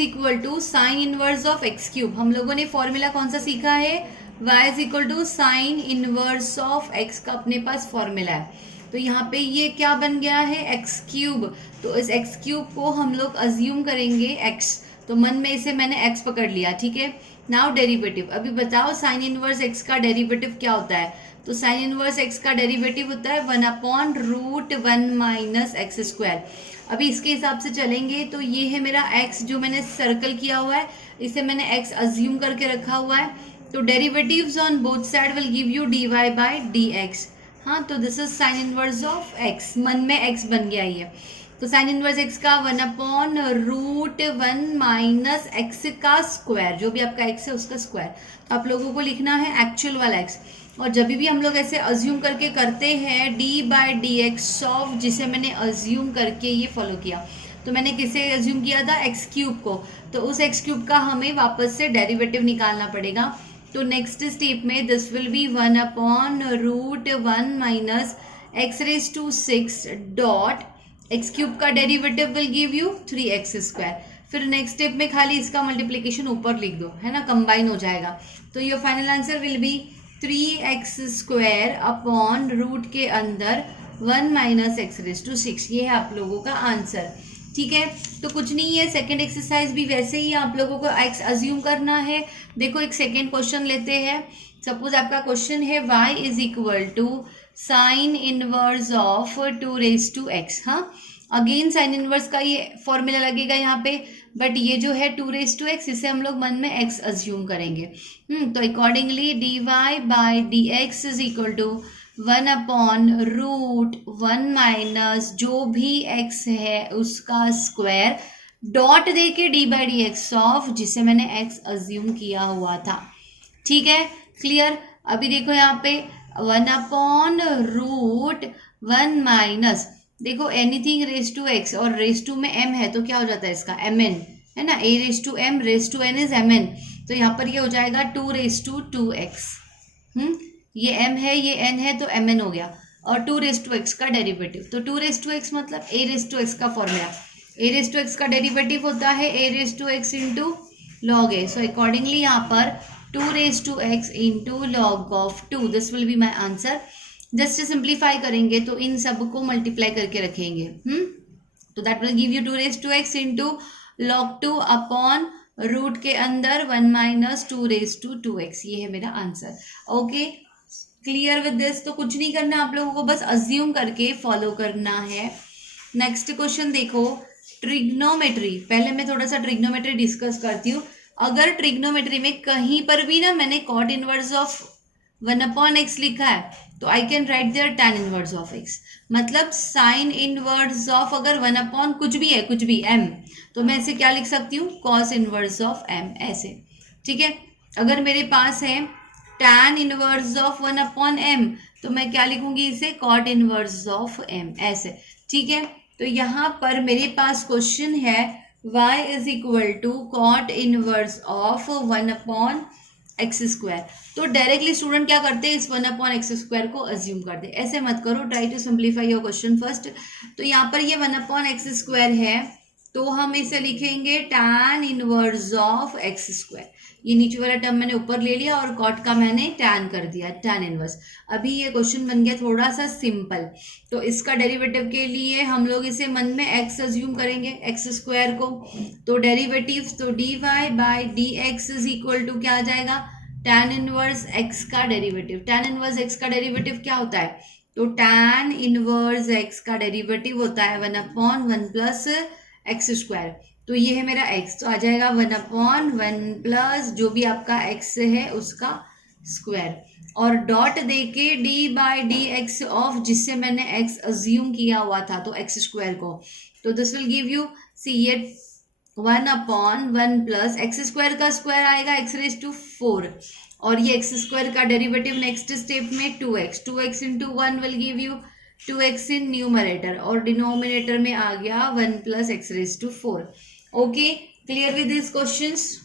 Is equal to sine inverse of x cube. हम लोगों ने फॉर्मूला कौन सा सीखा है, y is equal to sine inverse of x का अपने पास फॉर्मूला है। तो यहाँ पे ये क्या बन गया है, एक्स क्यूब। तो इस एक्स क्यूब को हम लोग अज्यूम करेंगे x, तो मन में इसे मैंने x पकड़ लिया, ठीक है। नाउ डेरिवेटिव, अभी बताओ साइन इनवर्स x का डेरिवेटिव क्या होता है। तो साइन इनवर्स x का डेरिवेटिव होता है 1/√1 माइनस एक्स स्क्वायर। अभी इसके हिसाब से चलेंगे तो ये है मेरा x जो मैंने सर्कल किया हुआ है, इसे मैंने x अज्यूम करके रखा हुआ है। तो derivatives on both side will give you dy by dx। हाँ, तो this is sine inverse of x, मन में x बन गया ये। तो साइन इनवर्स x का 1/√1 माइनस एक्स का स्क्वायर, जो भी आपका x है उसका स्क्वायर। तो आप लोगों को लिखना है एक्चुअल वाला x। और जब भी हम लोग ऐसे अज्यूम करके करते हैं d by d x of, जिसे मैंने अज्यूम करके ये फॉलो किया, तो मैंने किसे अज्यूम किया था, एक्स क्यूब को। तो उस एक्स क्यूब का हमें वापस से डेरिवेटिव निकालना पड़ेगा। तो नेक्स्ट स्टेप में this will be 1/√1 minus x raise to 6 dot x cube का derivative will give you 3x²। फिर नेक्स्ट स्टेप में खाली इसका मल्टीप्लीकेशन ऊपर लिख दो, है ना, कंबाइन हो जाएगा। तो your final answer will be 3x² upon root के अंदर 1 माइनस एक्स रेज टू 6। ये है आप लोगों का आंसर, ठीक है। तो कुछ नहीं है, सेकेंड एक्सरसाइज भी वैसे ही आप लोगों को x अज्यूम करना है। देखो एक सेकेंड क्वेश्चन लेते हैं। सपोज आपका क्वेश्चन है y is equal to sine inverse of 2x। हाँ, अगेन साइन इनवर्स का ये फॉर्मूला लगेगा यहाँ पे, बट ये जो है 2x, इसे हम लोग मन में x अज्यूम करेंगे। तो accordingly dy by dx is equal to 1/√1 minus जो भी x है उसका स्क्वायर डॉट दे के d by d x of, जिसे मैंने x अज्यूम किया हुआ था, ठीक है, क्लियर। अभी देखो यहाँ पे 1/√1 माइनस, देखो एनीथिंग रेज टू x और रेज टू में m है तो क्या हो जाता है इसका mn, है ना, a raise to m raise to n is mn। तो यहाँ पर ये हो जाएगा 2 रेज टू 2x। ये m है, ये n है, तो mn हो गया। और 2 रेज टू x का डेरिवेटिव, तो 2 रेज टू x मतलब a रेज टू x का formula, a raise to x का डेरिवेटिव होता है a raise to x into log a। So accordingly यहाँ पर 2 raise to x into log of 2, this will be my answer. Just simplify करेंगे तो इन सब को मल्टीप्लाई करके रखेंगे। तो that will give you 2 raise to x into log 2 upon root के अंदर 1 माइनस 2 रेज टू 2x। ये है मेरा answer. Okay, clear with this. तो कुछ नहीं करना आप लोगों को, बस अज्यूम करके फॉलो करना है। नेक्स्ट क्वेश्चन देखो, ट्रिग्नोमेट्री। पहले मैं थोड़ा सा ट्रिग्नोमेट्री डिस्कस करती हूँ। अगर ट्रिग्नोमेट्री में कहीं पर भी ना मैंने कॉट इनवर्स ऑफ 1/x लिखा है तो I can write there tan inverse of x। मतलब साइन इनवर्स ऑफ अगर 1/ कुछ भी है, कुछ भी m, तो मैं इसे क्या लिख सकती हूँ, cos इनवर्स ऑफ m, ऐसे, ठीक है। अगर मेरे पास है tan इनवर्स ऑफ 1/m तो मैं क्या लिखूंगी इसे, cot इनवर्स ऑफ m, ऐसे, ठीक है। तो यहाँ पर मेरे पास क्वेश्चन है y is equal to cot inverse of 1/x²। तो डायरेक्टली स्टूडेंट क्या करते हैं, इस 1/x² को अज्यूम कर दे। ऐसे मत करो, try to simplify your question first. तो यहाँ पर ये 1/x² है तो हम इसे लिखेंगे tan इनवर्स ऑफ x²। ये नीचे वाला टर्म मैंने ऊपर ले लिया और कॉट का मैंने tan कर दिया, tan इनवर्स। अभी ये क्वेश्चन बन गया थोड़ा सा सिंपल। तो इसका डेरिवेटिव के लिए हम लोग इसे मन में x अज्यूम करेंगे, x² को। तो डेरिवेटिव, तो dy by dx is equal to क्या आ जाएगा, tan इनवर्स x का डेरिवेटिव। tan इनवर्स x का डेरिवेटिव क्या होता है, तो tan इनवर्स x का डेरिवेटिव होता है 1/1 प्लस x²। तो ये है मेरा x, तो आ जाएगा 1/1 प्लस जो भी आपका x है उसका स्क्वायर, और डॉट देके d by d x of, जिससे मैंने x अज्यूम किया हुआ था तो x² को। तो दिस विल गिव यू, सी ये 1/1 प्लस x² का स्क्वायर आएगा x रेज टू 4, और ये x² का डेरिवेटिव नेक्स्ट स्टेप में 2x into 1 will give you 2x in numerator, और डिनोमिनेटर में आ गया 1 plus x raise to 4। Okay, clear with this questions,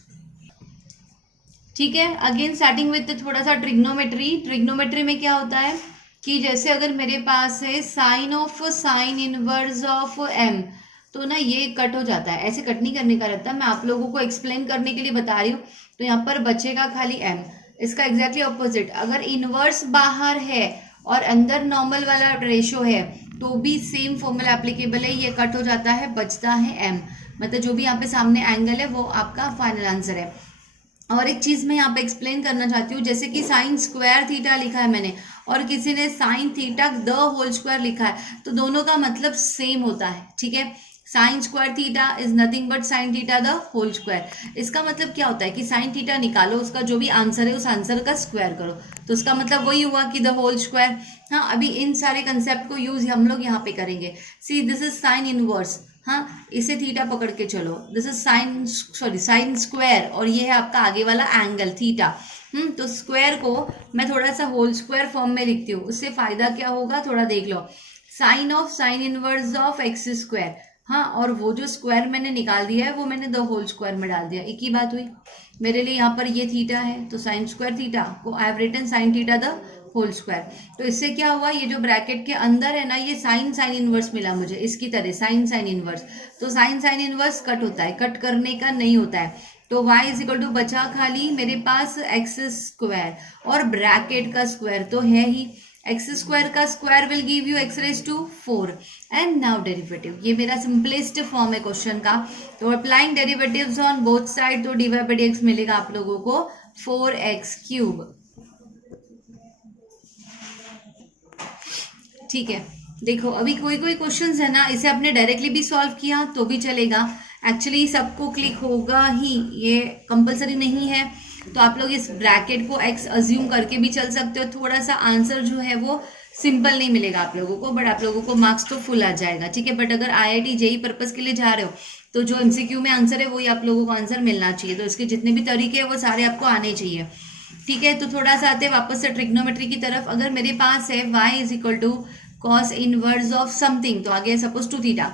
ठीक है। अगेन स्टार्टिंग विद थोड़ा सा ट्रिग्नोमेट्री। ट्रिग्नोमेट्री में क्या होता है कि जैसे अगर मेरे पास है sine of sine inverse of m, तो ना ये कट हो जाता है, ऐसे कट नहीं करने का रहता, मैं आप लोगों को एक्सप्लेन करने के लिए बता रही हूँ। तो यहाँ पर बचेगा खाली m। इसका एग्जैक्टली ऑपोजिट, अगर इनवर्स बाहर है और अंदर नॉर्मल वाला रेशो है तो भी सेम फॉर्मूला एप्लीकेबल है, ये कट हो जाता है, बचता है m। मतलब जो भी यहाँ पे सामने एंगल है वो आपका फाइनल आंसर है। और एक चीज मैं यहाँ पे एक्सप्लेन करना चाहती हूँ, जैसे कि साइन स्क्वायर थीटा लिखा है मैंने और किसी ने sine theta the whole square लिखा है, तो दोनों का मतलब सेम होता है, ठीक है। Sine square theta is nothing but sine theta the whole square. इसका मतलब क्या होता है कि साइन थीटा निकालो, उसका जो भी आंसर है उस आंसर का स्क्वायर करो, तो उसका मतलब वही हुआ कि द होल स्क्वायर। हाँ, अभी इन सारे कंसेप्ट को यूज हम लोग यहाँ पे करेंगे। See this is sine inverse, हाँ इसे थीटा पकड़ के चलो, दिस इज साइन स्क्वायर और ये है आपका आगे वाला एंगल थीटा। तो स्क्वायर को मैं थोड़ा सा होल स्क्वायर फॉर्म में लिखती हूँ, उससे फायदा क्या होगा थोड़ा देख लो। Sine of sine inverse of x square, हाँ, और वो जो स्क्वायर मैंने निकाल दिया है वो मैंने द होल स्क्वायर में डाल दिया, एक ही बात हुई। मेरे लिए यहाँ पर ये थीटा है तो साइन स्क्वायर थीटा को I have written sine theta the whole square. तो इससे क्या हुआ, ये जो ब्रैकेट के अंदर है ना, ये साइन साइन इनवर्स मिला मुझे, इसकी तरह साइन साइन इनवर्स। तो साइन साइन इनवर्स कट होता है, कट करने का नहीं होता है। तो y इज इक्वल टू बचा खाली मेरे पास एक्स स्क्वायर और ब्रैकेट का स्क्वायर तो है ही, एक्स स्क्वायर का square will give you x raise to 4 and now derivative. ये मेरा सिंपलेस्ट फॉर्म है क्वेश्चन का। तो applying derivatives on both side, तो dy बाई dx मिलेगा आप लोगों को 4x क्यूब। ठीक है, देखो अभी कोई कोई क्वेश्चंस है ना, इसे आपने डायरेक्टली भी सॉल्व किया तो भी चलेगा, एक्चुअली सबको क्लिक होगा ही, ये कंपलसरी नहीं है। तो आप लोग इस ब्रैकेट को x अज्यूम करके भी चल सकते हो, थोड़ा सा आंसर जो है वो सिंपल नहीं मिलेगा आप लोगों को, बट आप लोगों को मार्क्स तो फुल आ जाएगा, ठीक है। बट अगर IIT जेई पर्पस के लिए जा रहे हो तो जो MCQ में आंसर है वही आप लोगों को आंसर मिलना चाहिए, तो इसके जितने भी तरीके हैं वो सारे आपको आने चाहिए, ठीक है। तो थोड़ा सा आते वापस से ट्रिग्नोमेट्री की तरफ। अगर मेरे पास है y is equal to cos inverse of something, तो आगे सपोज 2 थीटा,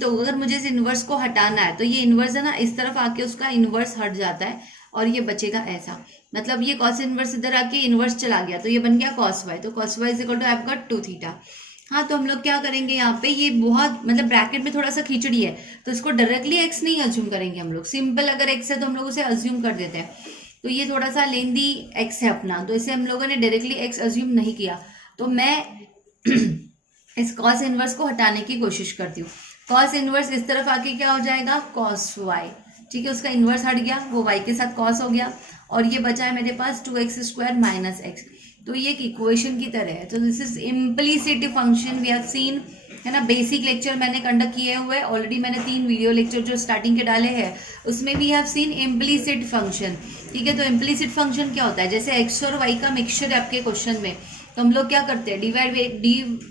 तो अगर मुझे इस इनवर्स को हटाना है तो ये इनवर्स है ना, इस तरफ आके उसका इनवर्स हट जाता है और ये बचेगा ऐसा, मतलब ये कॉस इनवर्स इधर आके इनवर्स चला गया तो ये बन गया कॉस वाई, तो cos y is equal to I have got 2 theta. हाँ, तो हम लोग क्या करेंगे यहाँ पे, ये बहुत मतलब ब्रैकेट में थोड़ा सा खिचड़ी है, तो इसको डायरेक्टली एक्स नहीं अज्यूम करेंगे हम लोग, सिंपल अगर एक्स है तो हम लोग उसे अज्यूम कर देते हैं, तो ये थोड़ा सा लेंदी एक्स है अपना, तो इसे हम लोगों ने डायरेक्टली एक्स अज्यूम नहीं किया। तो मैं इस कॉस इनवर्स को हटाने की कोशिश करती हूँ। कॉस इनवर्स इस तरफ आके क्या हो जाएगा, कॉस वाई, ठीक है, उसका इनवर्स हट गया, वो वाई के साथ कॉस हो गया और ये बचा है मेरे पास 2x स्क्वायर माइनस एक्स, तो ये एक इक्वेशन की तरह है। तो this is implicit function we have seen, है ना। बेसिक लेक्चर मैंने कंडक्ट किए हुए ऑलरेडी, मैंने 3 वीडियो लेक्चर जो स्टार्टिंग के डाले हैं उसमें we have seen implicit function, ठीक है। तो इम्प्लीसिट फंक्शन क्या होता है, जैसे एक्स और वाई का मिक्सचर है आपके क्वेश्चन में, तो हम लोग क्या करते हैं, d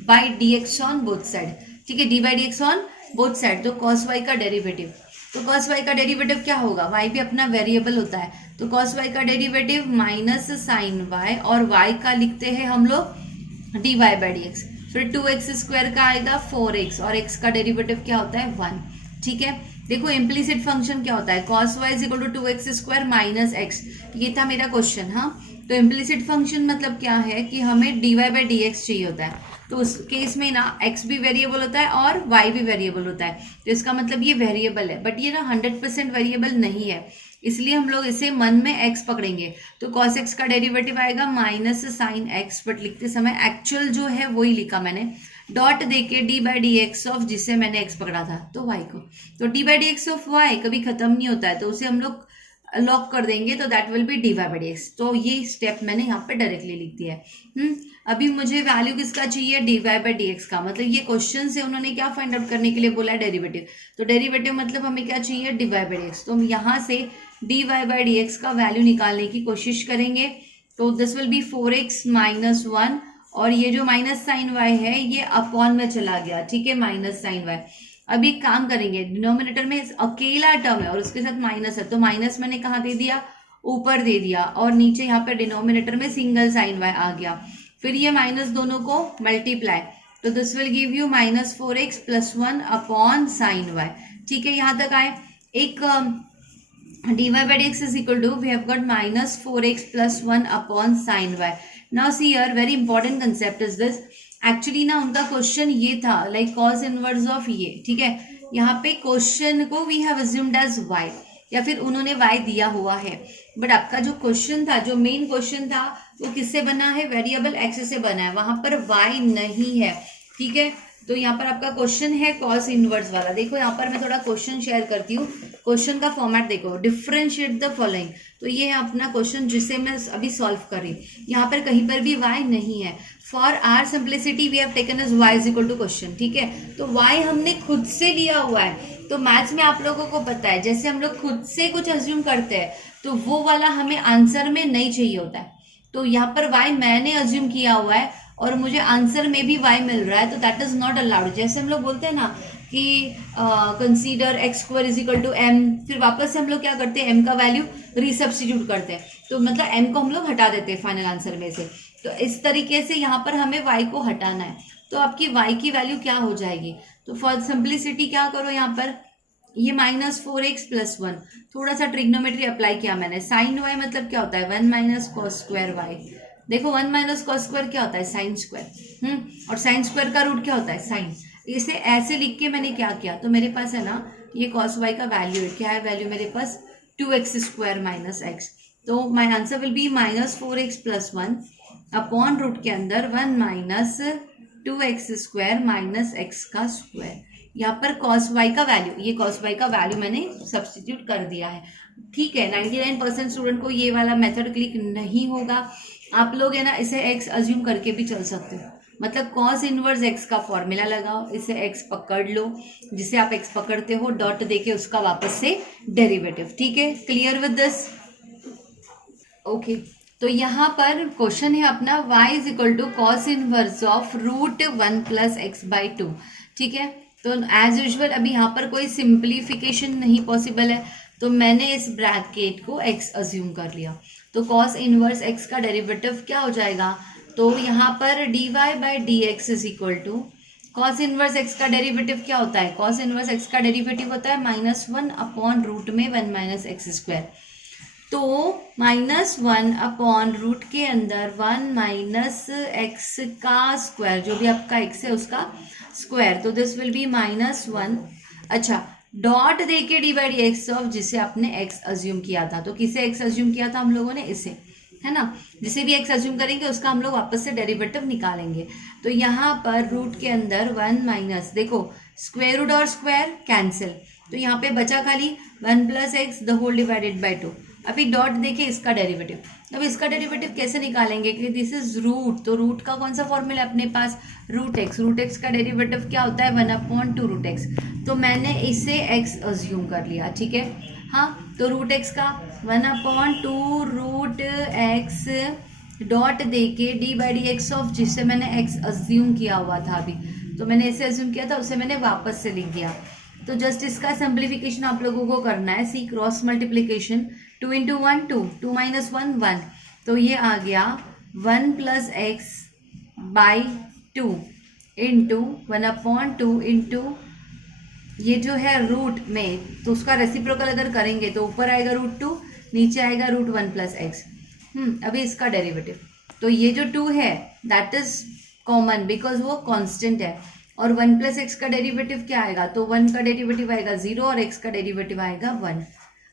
by d x on both side, ठीक है, d by d x on both side, तो कॉस वाई का डेरिवेटिव, तो कॉस वाई का डेरिवेटिव क्या होगा, वाई भी अपना वेरिएबल होता है, तो कॉस वाई का डेरिवेटिव माइनस साइन वाई और वाई का लिखते हैं हम लोग d y by d x, फिर 2x स्क्वायर का आएगा 4x और x का डेरिवेटिव क्या होता है 1, ठीक है। देखो इम्प्लीसिट फंक्शन क्या होता है, cos y is equal to 2x square minus x, ये था मेरा क्वेश्चन। हाँ, तो इम्प्लीसिट फंक्शन मतलब क्या है कि हमें d y by d x चाहिए होता है, तो उस केस में ना x भी वेरिएबल होता है और y भी वेरिएबल होता है, तो इसका मतलब ये वेरिएबल है, बट ये ना 100% वेरिएबल नहीं है, इसलिए हम लोग इसे मन में x पकड़ेंगे, तो cos x का डेरिवेटिव आएगा माइनस साइन x, बट लिखते समय एक्चुअल जो है वही लिखा मैंने, डॉट देके D by d x of, जिससे मैंने x पकड़ा था तो y को, तो D by d x of y कभी खत्म नहीं होता है, तो उसे हम लोग लॉक कर देंगे, तो that will be d y by d x. तो ये स्टेप मैंने यहाँ पे डायरेक्टली लिख दिया है। अभी मुझे वैल्यू किसका चाहिए, d y by d x का, मतलब ये क्वेश्चन से उन्होंने क्या फाइंड आउट करने के लिए बोला है, डेरिवेटिव, तो डेरिवेटिव मतलब हमें क्या चाहिए, d y by d x, तो हम यहाँ से d y by d x का वैल्यू निकालने की कोशिश करेंगे, तो this will be 4x minus 1 और ये जो माइनस साइन वाई है ये अपॉन में चला गया, ठीक है, माइनस साइन वाई। अब एक काम करेंगे, डिनोमिनेटर में अकेला टर्म है और उसके साथ माइनस है, तो माइनस मैंने कहाँ दे दिया, ऊपर दे दिया, और नीचे यहाँ पे डिनोमिनेटर में सिंगल साइन वाई आ गया, फिर ये माइनस दोनों को मल्टीप्लाई, तो this will give you minus 4x प्लस 1 अपॉन साइन वाई, ठीक है। यहाँ तक आए, एक dy by dx is equal to, we have got minus 4x plus 1 upon sin y. Now see here, very important concept is this. Actually ना उनका question ये था, लाइक कॉस इनवर्स ऑफ ये, ठीक है, यहाँ पे क्वेश्चन को we have assumed as y, या फिर उन्होंने y दिया हुआ है, बट आपका जो क्वेश्चन था, जो मेन क्वेश्चन था, वो किससे बना है? वेरिएबल x से बना है, वहां पर y नहीं है, ठीक है। तो यहाँ पर आपका क्वेश्चन है कॉस इनवर्स वाला। देखो यहाँ पर मैं थोड़ा क्वेश्चन शेयर करती हूँ। क्वेश्चन का फॉर्मेट देखो, डिफरेंशिएट द फॉलोइंग। तो ये है अपना क्वेश्चन जिसे मैं अभी सॉल्व कर रही हूँ। यहाँ पर कहीं पर भी y नहीं है। For our simplicity we have taken as y is equal to question, ठीक है। तो y हमने खुद से लिया हुआ है। तो मैथ्स में आप लोगों को पता है, जैसे हम लोग खुद से कुछ अज्यूम करते हैं तो वो वाला हमें आंसर में नहीं चाहिए होता है। तो यहाँ पर y मैंने अज्यूम किया हुआ है और मुझे आंसर में भी y मिल रहा है, तो दैट इज नॉट अलाउड। जैसे हम लोग बोलते हैं ना कि consider x square is equal to m, फिर वापस से हम लोग क्या करते हैं, m का वैल्यू रीसब्स्टिट्यूट करते हैं, तो मतलब m को हम लोग हटा देते हैं फाइनल आंसर में से। तो इस तरीके से यहाँ पर हमें y को हटाना है। तो आपकी y की वैल्यू क्या हो जाएगी? तो फॉर सिंप्लिसिटी क्या करो, यहाँ पर ये -4x + 1, थोड़ा सा ट्रिग्नोमेट्री अप्लाई किया मैंने। साइन y मतलब क्या होता है? 1 - cos स्क्वायर y। देखो 1 - cos स्क्वायर क्या होता है? Sine square. और साइन स्क्वायर का रूट क्या होता है? साइन। इसे ऐसे लिख के मैंने क्या किया, तो मेरे पास है ना ये cos y का वैल्यू है। क्या है वैल्यू मेरे पास? 2x² - x। तो my answer will be -4x + 1 upon root के अंदर 1 - 2x² - x²। यहाँ पर cos y का वैल्यू, ये cos y का वैल्यू मैंने सब्स्टिट्यूट कर दिया है, ठीक है। 99% स्टूडेंट को ये वाला मेथड क्लिक नहीं होगा। आप लोग है ना इसे x अज्यूम करके भी चल सकते हो, मतलब cos इनवर्स x का फॉर्मूला लगाओ, इसे x पकड़ लो, जिसे आप x पकड़ते हो डॉट देके उसका वापस से डेरिवेटिव, ठीक है। Clear with this? ओके। तो यहाँ पर क्वेश्चन है अपना y is equal to cos inverse of √1 + x/2, ठीक है। तो एज यूजुअल अभी यहाँ पर कोई सिंप्लीफिकेशन नहीं पॉसिबल है, तो मैंने इस ब्रैकेट को x अज्यूम कर लिया। तो cos इनवर्स x का डेरिवेटिव क्या हो जाएगा? तो यहाँ पर dy/dx is equal to cos inverse x का डेरिवेटिव क्या होता है? cos इनवर्स x का डेरिवेटिव होता है -1 अपॉन रूट में 1 - x²। तो -1 अपॉन रूट के अंदर 1 - x का स्क्वायर, जो भी आपका x है उसका स्क्वायर, तो दिस विल बी -1। अच्छा, डॉट देके dy/dx ऑफ जिसे आपने x अज्यूम किया था। तो किसे x अज्यूम किया था हम लोगों ने? इसे, है ना। जिसे भी x अज्यूम करेंगे उसका हम लोग वापस से डेरिवेटिव निकालेंगे। तो यहाँ पर रूट के अंदर 1 - देखो स्क्वायर रूट और स्क्वायर कैंसिल, तो यहाँ पे बचा खाली 1 + x the whole divided by 2। अभी डॉट देखे इसका डेरिवेटिव। अब इसका डेरिवेटिव कैसे निकालेंगे कि दिस इज रूट, तो रूट का कौन सा फॉर्मूला है अपने पास? √x। √x का डेरिवेटिव क्या होता है? 1/2 √x। तो मैंने इसे x अज्यूम कर लिया, ठीक है। हाँ, तो √x का 1/2 √x डॉट देके dy/dx ऑफ जिससे मैंने x अज्यूम किया हुआ था अभी, तो मैंने इसे अज्यूम किया था, उसे मैंने वापस से लिख दिया। तो जस्ट इसका सिंप्लीफिकेशन आप लोगों को करना है। सी क्रॉस मल्टीप्लीकेशन, 2 × 1 2, 2 - 1 1, तो ये आ गया 1 + x/2 इंटू 1/2 इंटू ये जो है रूट में, तो उसका रेसिप्रोकल अगर करेंगे तो ऊपर आएगा √2, नीचे आएगा √1 + x। अभी इसका डेरिवेटिव, तो ये जो 2 है दैट इज कॉमन बिकॉज वो कांस्टेंट है, और 1 + x का डेरिवेटिव क्या आएगा? तो 1 का डेरिवेटिव आएगा 0 और x का डेरिवेटिव आएगा 1।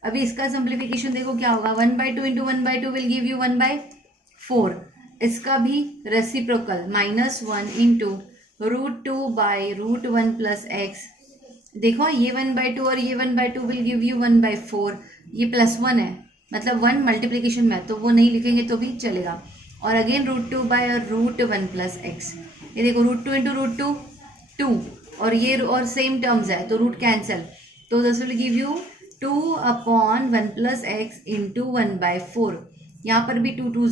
अभी इसका सिंप्लीफिकेशन देखो क्या होगा, 1/2 इंटू 1/2 विल गिव यू 1/4। इसका भी रेसिप्रोकल -1 इंटू √2/√1 + x। देखो ये 1/2 और ये 1/2 विल गिव यू 1/4। ये +1 है, मतलब 1 मल्टीप्लीकेशन में, तो वो नहीं लिखेंगे तो भी चलेगा। और अगेन √2/√1 + x। ये देखो √2 इंटू √2 2, और ये और सेम टर्म्स है तो रूट कैंसिल, तो this will give you 2/1 + x into 1/4। यहाँ पर भी 2 2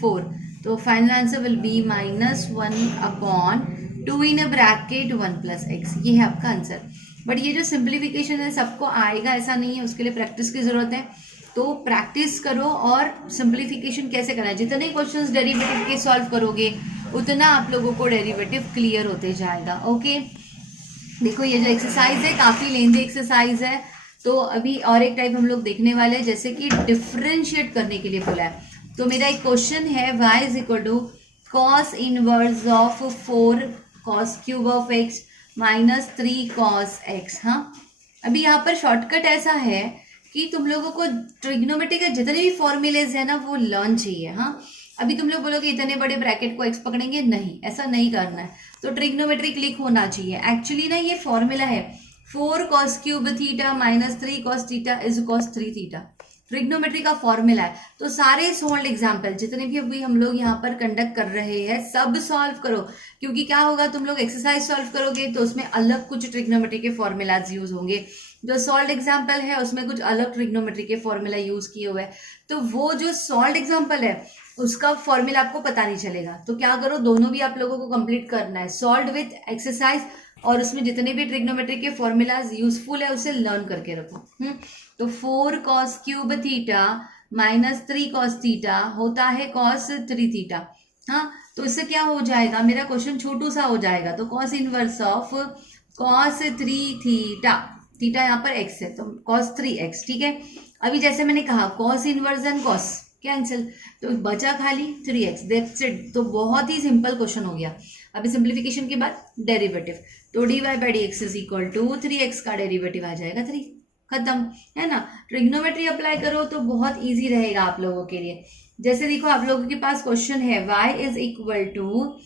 4, तो final answer will B -1/2 in a bracket 1 + x। ये है आपका आंसर। बट ये जो सिंप्लीफिकेशन है सबको आएगा ऐसा नहीं है, उसके लिए प्रैक्टिस की जरूरत है। तो प्रैक्टिस करो और सिंप्लीफिकेशन कैसे करना है, जितने क्वेश्चंस डेरिवेटिव के सॉल्व करोगे उतना आप लोगों को डेरिवेटिव क्लियर होते जाएगा। ओके, देखो ये जो एक्सरसाइज है काफ़ी लेंथी एक्सरसाइज है, तो अभी और एक टाइप हम लोग देखने वाले हैं, जैसे कि डिफ्रेंशिएट करने के लिए बोला है। तो मेरा एक क्वेश्चन है y is equal to cos inverse of 4 cos³ of x। -3 cos x। हाँ, अभी यहाँ पर शॉर्टकट ऐसा है कि तुम लोगों को ट्रिग्नोमेट्री के जितने भी फॉर्मूलेज है ना वो लर्न चाहिए। हाँ, अभी तुम लोग बोलोगे इतने बड़े ब्रैकेट को एक्स पकड़ेंगे, नहीं, ऐसा नहीं करना है। तो ट्रिग्नोमेट्री क्लिक होना चाहिए। एक्चुअली ना ये फॉर्मूला है 4 cos cube theta -3 cos theta is cos 3 theta, trigonometry का फॉर्मूला है। तो सारे सॉल्व एग्जाम्पल जितने भी अभी हम लोग यहाँ पर कंडक्ट कर रहे हैं सब सॉल्व करो, क्योंकि क्या होगा, तुम लोग एक्सरसाइज सॉल्व करोगे तो उसमें अलग कुछ ट्रिग्नोमेट्री के फॉर्मूलाज यूज होंगे, जो सॉल्व एग्जाम्पल है उसमें कुछ अलग ट्रिग्नोमेट्री के फॉर्मूला यूज किए हुए हैं। तो वो जो सॉल्व एग्जाम्पल है उसका फॉर्मूला आपको पता नहीं चलेगा। तो क्या करो, दोनों भी आप लोगों को कंप्लीट करना है, सॉल्व विथ एक्सरसाइज, और उसमें जितने भी ट्रिग्नोमेट्री के फॉर्मूलाज यूजफुल है उसे लर्न करके रखो। तो 4 cos cube theta -3 cos theta होता है cos 3 थीटा। हाँ, तो इससे क्या हो जाएगा, मेरा क्वेश्चन छोटू सा हो जाएगा। तो cos inverse of cos 3 theta, theta यहाँ पर x है तो cos 3x। ठीक है, अभी जैसे मैंने कहा cos inverse and cos cancel, तो बचा खाली 3x, दैट्स इट। तो बहुत ही सिंपल क्वेश्चन हो गया। अभी सिंप्लीफिकेशन के बाद डेरिवेटिव, तो dy/dx is equal to 3x का डेरिवेटिव आ जाएगा 3, खत्म, है ना। ट्रिग्नोमेट्री अप्लाई करो तो बहुत इजी रहेगा आप लोगों के लिए। जैसे देखो आप लोगों के पास क्वेश्चन है y is equal to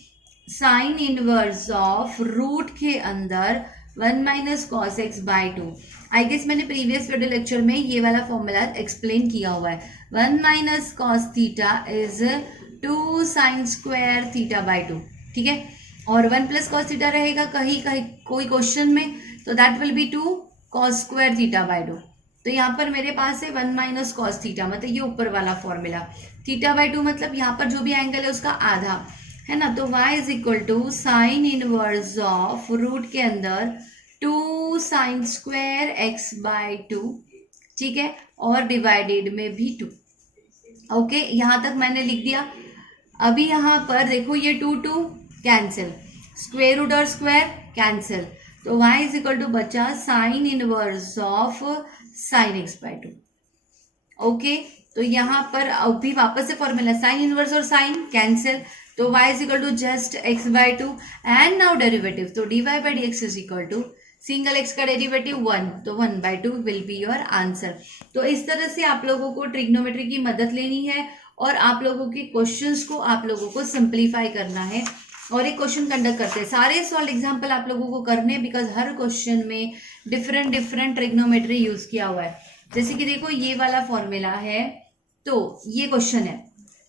sine inverse of root के अंदर 1 - cos x by 2। I guess मैंने प्रीवियस वीडियो लेक्चर में ये वाला फॉर्मूला एक्सप्लेन किया हुआ है। 1 - cos theta is 2 sine square theta by 2। ठीक है, और 1 + cos थीटा रहेगा कहीं कहीं कोई क्वेश्चन में, तो that will B 2 cos square theta by 2। तो यहाँ पर मेरे पास है 1 - cos थीटा, मतलब ये ऊपर वाला फॉर्मूला, थीटा बाई 2 मतलब यहाँ पर जो भी एंगल है उसका आधा, है ना। तो y is equal to sine inverse of root के अंदर 2 साइन स्क्वायर x बाई 2। ठीक है, और डिवाइडेड में भी 2। ओके, यहाँ तक मैंने लिख दिया। अभी यहाँ पर देखो ये 2 2 कैंसिल, स्क्वायर रूट और स्क्वायर कैंसिल, तो y इज इक्वल टू बचा sine inverse of sine x by 2। Okay, तो यहाँ पर अभी वापस से फॉर्मूला, साइन इनवर्स और साइन कैंसिल, तो y is equal to just x by 2 and now derivative, तो dy/dx is equal to single x का डेरिवेटिव 1, तो 1/2 विल बी योर आंसर। तो इस तरह से आप लोगों को ट्रिग्नोमेट्री की मदद लेनी है और आप लोगों के क्वेश्चंस को आप लोगों को सिंप्लीफाई करना है, और एक क्वेश्चन कंडक्ट करते हैं। सारे सॉल्व एग्जाम्पल आप लोगों को करने, बिकॉज हर क्वेश्चन में डिफरेंट डिफरेंट ट्रिग्नोमेट्री यूज किया हुआ है। जैसे कि देखो ये वाला फॉर्मूला है, तो ये क्वेश्चन है,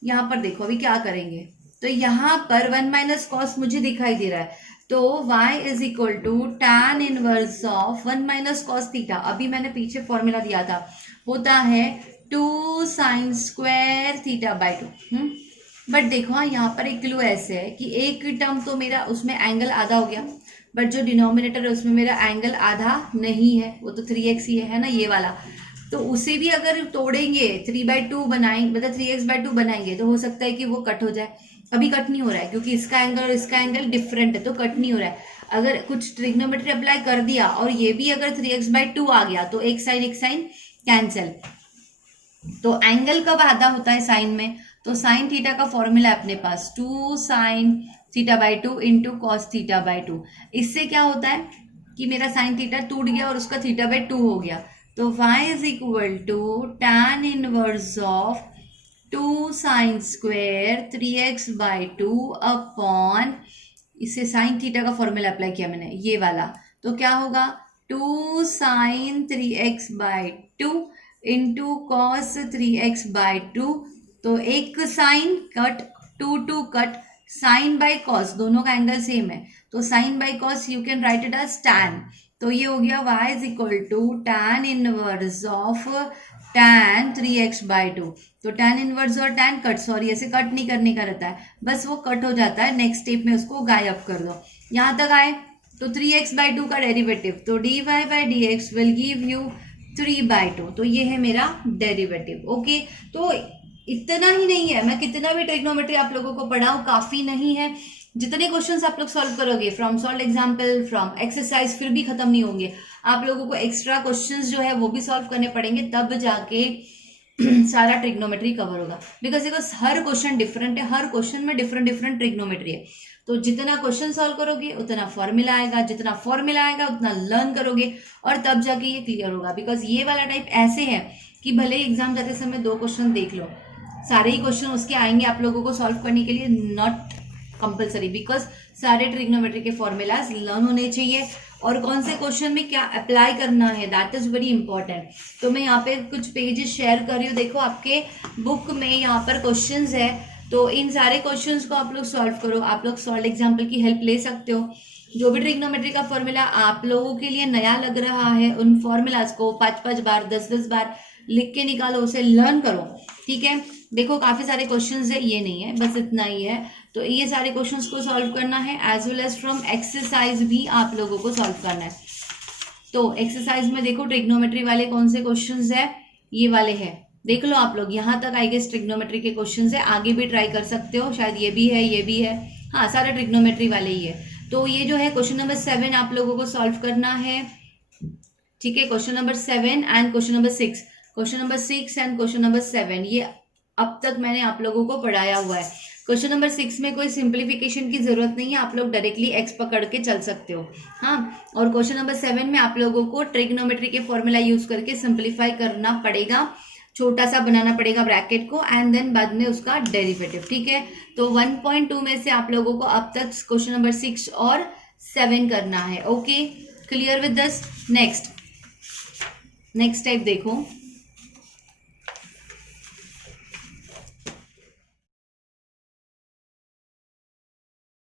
यहाँ पर देखो अभी क्या करेंगे, तो यहाँ पर 1 - cos मुझे दिखाई दे रहा है, तो y is equal to tan inverse of 1 - cos theta, अभी मैंने पीछे फॉर्मूला दिया था, होता है 2 sine square theta by 2। But देखो हाँ, यहाँ पर एक क्लू ऐसे है कि एक टर्म तो मेरा उसमें एंगल आधा हो गया, बट जो डिनोमिनेटर है उसमें मेरा एंगल आधा नहीं है, वो तो 3x ही है ना, ये वाला। तो उसे भी अगर तोड़ेंगे 3/2 बनाएंगे, मतलब 3x/2 बनाएंगे, तो हो सकता है कि वो कट हो जाए। अभी कट नहीं हो रहा है क्योंकि इसका एंगल और इसका एंगल डिफरेंट है, तो कट नहीं हो रहा है। अगर कुछ ट्रिग्नोमेट्री अप्लाई कर दिया और ये भी अगर 3x/2 आ गया, तो एक साइन कैंसिल। तो एंगल कब आधा होता है साइन में, तो साइन थीटा का फॉर्मूला अपने पास 2 sine theta by 2 into cos theta by 2। इससे क्या होता है कि मेरा साइन थीटा टूट गया और उसका थीटा बाई 2 हो गया, तो y is equal to tan inverse of 2 sine square 3x by 2 upon, इससे साइन थीटा का फॉर्मूला अप्लाई किया मैंने ये वाला, तो क्या होगा 2 sine 3x by 2 into cos 3x by 2। तो एक sine cut, 2 cut, sine by cos दोनों का एंगल सेम है, तो sine by cos you can write it as tan. तो ये हो गया y is equal to tan inverse of tan 3x by 2। तो टैन इनवर्स और टैन कट, सॉरी ऐसे कट नहीं करने का रहता है, बस वो कट हो जाता है, नेक्स्ट स्टेप में उसको गायब कर दो। यहाँ तक आए तो 3x बाई 2 का डेरिवेटिव, तो dy/dx विल गिव यू 3/2, तो ये है मेरा डेरिवेटिव। ओके, तो इतना ही नहीं है, मैं कितना भी ट्रिग्नोमेट्री आप लोगों को पढ़ाऊं काफी नहीं है। जितने क्वेश्चंस आप लोग सॉल्व करोगे from solve example, from exercise, फिर भी खत्म नहीं होंगे। आप लोगों को एक्स्ट्रा क्वेश्चंस जो है वो भी सॉल्व करने पड़ेंगे, तब जाके सारा ट्रिग्नोमेट्री कवर होगा। बिकॉज हर क्वेश्चन डिफरेंट है, हर क्वेश्चन में डिफरेंट डिफरेंट ट्रिग्नोमेट्री है। तो जितना क्वेश्चन सॉल्व करोगे उतना फॉर्मूला आएगा, जितना फॉर्मूला आएगा उतना लर्न करोगे और तब जाके ये क्लियर होगा। बिकॉज ये वाला टाइप ऐसे है कि भले ही एग्जाम जाते समय 2 क्वेश्चन देख लो, सारे ही क्वेश्चन उसके आएंगे आप लोगों को सॉल्व करने के लिए, नॉट कंपलसरी, बिकॉज सारे ट्रिग्नोमेट्री के फॉर्मूलाज लर्न होने चाहिए और कौन से क्वेश्चन में क्या अप्लाई करना है, दैट इज वेरी इंपॉर्टेंट। तो मैं यहाँ पे कुछ पेजेस शेयर कर रही हूँ, देखो आपके बुक में यहाँ पर क्वेश्चंस है, तो इन सारे क्वेश्चंस को आप लोग सॉल्व करो। आप लोग सॉल्व एग्जाम्पल की हेल्प ले सकते हो। जो भी ट्रिग्नोमेट्री का फॉर्मूला आप लोगों के लिए नया लग रहा है, उन फॉर्मूलाज को 5-5 बार 10-10 बार लिख के निकालो, उसे लर्न करो, ठीक है। देखो काफी सारे क्वेश्चंस है, ये नहीं है, बस इतना ही है। तो ये सारे क्वेश्चंस को सॉल्व करना है, as well as from exercise भी आप लोगों को सॉल्व करना है। तो एक्सरसाइज में देखो ट्रिग्नोमेट्री वाले कौन से क्वेश्चंस है, ये वाले हैं, देख लो आप लोग। यहाँ तक आई गेस ट्रिग्नोमेट्री के क्वेश्चंस है, आगे भी ट्राई कर सकते हो, शायद ये भी है, ये भी है, हाँ सारे ट्रिग्नोमेट्री वाले ही है। तो ये जो है क्वेश्चन नंबर 7 आप लोगों को सॉल्व करना है, ठीक है। Question number 7 and question number 6, question number 6 and question number 7 ये अब तक मैंने आप लोगों को पढ़ाया हुआ है। क्वेश्चन नंबर 6 में कोई सिंप्लीफिकेशन की जरूरत नहीं है, आप लोग डायरेक्टली एक्स पकड़ के चल सकते हो, हाँ। और क्वेश्चन नंबर 7 में आप लोगों को ट्रिग्नोमेट्री के फॉर्मूला यूज करके सिंप्लीफाई करना पड़ेगा, छोटा सा बनाना पड़ेगा ब्रैकेट को, एंड देन बाद में उसका डेरिवेटिव, ठीक है। तो 1.2 में से आप लोगों को अब तक क्वेश्चन नंबर 6 और 7 करना है, okay, clear with this. Next type देखो,